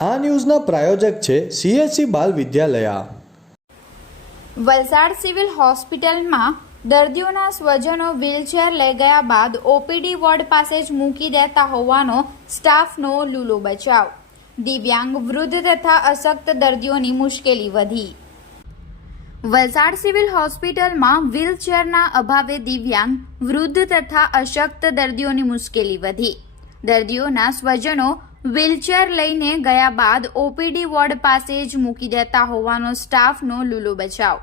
આ ન્યૂઝના પ્રાયોજક છે CSC બાલ વિદ્યાલયા। વલસાડ સિવિલ હોસ્પિટલમાં દર્દીઓના સ્વજનો વ્હીલચેર લઈ ગયા બાદ ઓપીડી વોર્ડ પાસે જ મૂકી દેતા હોવાનો સ્ટાફનો લૂલો બચાવ। દિવ્યાંગ, વૃદ્ધ તથા અશક્ત દર્દીઓની મુશ્કેલી વધી। વલસાડ સિવિલ હોસ્પિટલમાં વ્હીલચેરના અભાવે દિવ્યાંગ, વૃદ્ધ તથા અશક્ત દર્દીઓની મુશ્કેલી વધી। દર્દીઓના સ્વજનો વ્હીલચેર લઈને ગયા બાદ ઓપીડી વોર્ડ પાસે જ મૂકી દેતા હોવાનો સ્ટાફનો લૂલો બચાવ।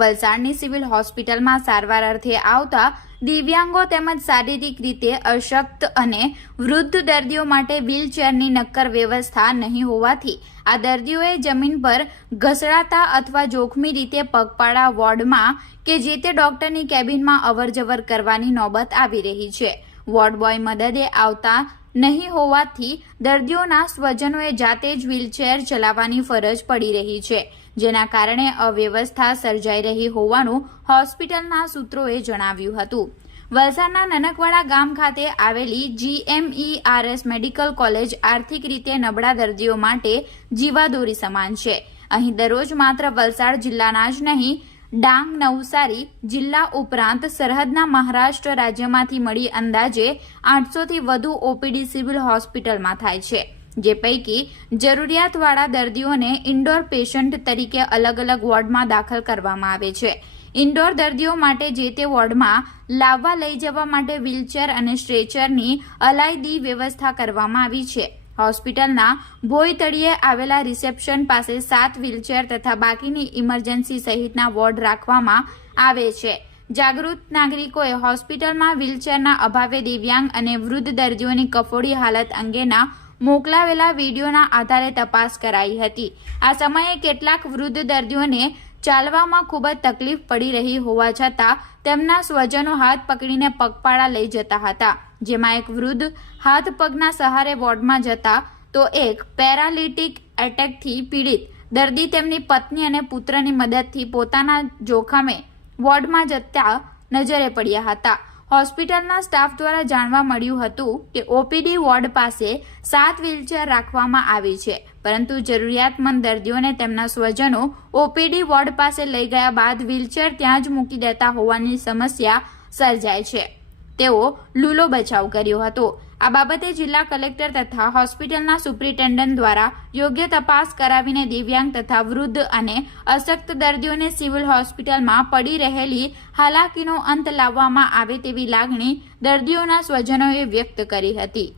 વલસાડની સિવિલ હોસ્પિટલમાં સારવાર અર્થે આવતા દિવ્યાંગો તેમજ શારીરિક રીતે અશક્ત અને વૃદ્ધ દર્દીઓ માટે વ્હીલચેરની નક્કર વ્યવસ્થા નહીં હોવાથી આ દર્દીઓએ જમીન પર ઘસડાતા અથવા જોખમી રીતે પગપાળા વોર્ડમાં કે જે તે ડોક્ટરની કેબિનમાં અવરજવર કરવાની નોબત આવી રહી છે। વોર્ડ બોય મદદે આવતા નહીં હોવાથી દર્દીઓના સ્વજનોએ જાતે જ વ્હીલચેર ચલાવવાની ફરજ પડી રહી છે, જેના કારણે અવ્યવસ્થા સર્જાઈ રહી હોવાનું હોસ્પિટલના સૂત્રોએ જણાવ્યું હતું। વલસાડના નનકવાડા ગામ ખાતે આવેલી GMERS મેડિકલ કોલેજ આર્થિક રીતે નબળા દર્દીઓ માટે જીવાદોરી સમાન છે। અહીં દરરોજ માત્ર વલસાડ જિલ્લાના જ નહીં, ડાંગ, નવસારી જિલ્લા ઉપરાંત સરહદના મહારાષ્ટ્ર રાજ્યમાંથી મળી અંદાજે 800થી વધુ ઓપીડી સિવિલ હોસ્પિટલમાં થાય છે, જે પૈકી જરૂરિયાતવાળા દર્દીઓને ઇન્ડોર પેશન્ટ તરીકે અલગ અલગ વોર્ડમાં દાખલ કરવામાં આવે છે। ઇન્ડોર દર્દીઓ માટે જે તે વોર્ડમાં લાવવા લઈ જવા માટે વ્હીલચેર અને સ્ટ્રેચરની અલાયદી વ્યવસ્થા કરવામાં આવી છે। હોસ્પિટલના ભોય તળિયે આવેલા રિસેપ્શન પાસે 7 વ્હીલચેર તથા બાકીની ઇમરજન્સી સહિતના વોર્ડ રાખવામાં આવે છે। જાગૃત નાગરિકોએ હોસ્પિટલમાં વ્હીલચેરના અભાવે દિવ્યાંગ અને વૃદ્ધ દર્દીઓની કફોડી હાલત અંગેના મોકલાવેલા વિડીયોના આધારે તપાસ કરાઈ હતી। આ સમયે કેટલાક વૃદ્ધ દર્દીઓને ચાલવામાં ખૂબ જ તકલીફ પડી રહી હોવા છતાં તેમના સ્વજનો હાથ પકડીને પગપાળા લઈ જતા હતા, જેમાં એક વૃદ્ધ હાથ પગના સહારે વોર્ડમાં જતા તો એક પેરાલિટિક એટેકથી પીડિત દર્દી તેમની પત્ની અને પુત્રની મદદથી પોતાના જોખમે વોર્ડમાં જતા નજરે પડ્યા હતા। હોસ્પિટલના સ્ટાફ દ્વારા જાણવા મળ્યું હતું કે ઓપીડી વોર્ડ પાસે 7 વ્હીલચેર રાખવામાં આવી છે, પરંતુ જરૂરિયાતમંદ દર્દીઓને તેમના સ્વજનો ઓપીડી વોર્ડ પાસે લઈ ગયા બાદ વ્હીલચેર ત્યાં જ મૂકી દેતા હોવાની સમસ્યા સર્જાય છે। તેઓ લૂલો બચાવ કર્યો હતો। આ બાબતે જિલ્લા કલેક્ટર તથા હોસ્પિટલના સુપ્રિન્ટેન્ડન્ટ દ્વારા યોગ્ય તપાસ કરાવીને દિવ્યાંગ તથા વૃદ્ધ અને અશક્ત દર્દીઓને સિવિલ હોસ્પિટલમાં પડી રહેલી હાલાકીનો અંત લાવવામાં આવે તેવી લાગણી દર્દીઓના સ્વજનોએ વ્યક્ત કરી હતી।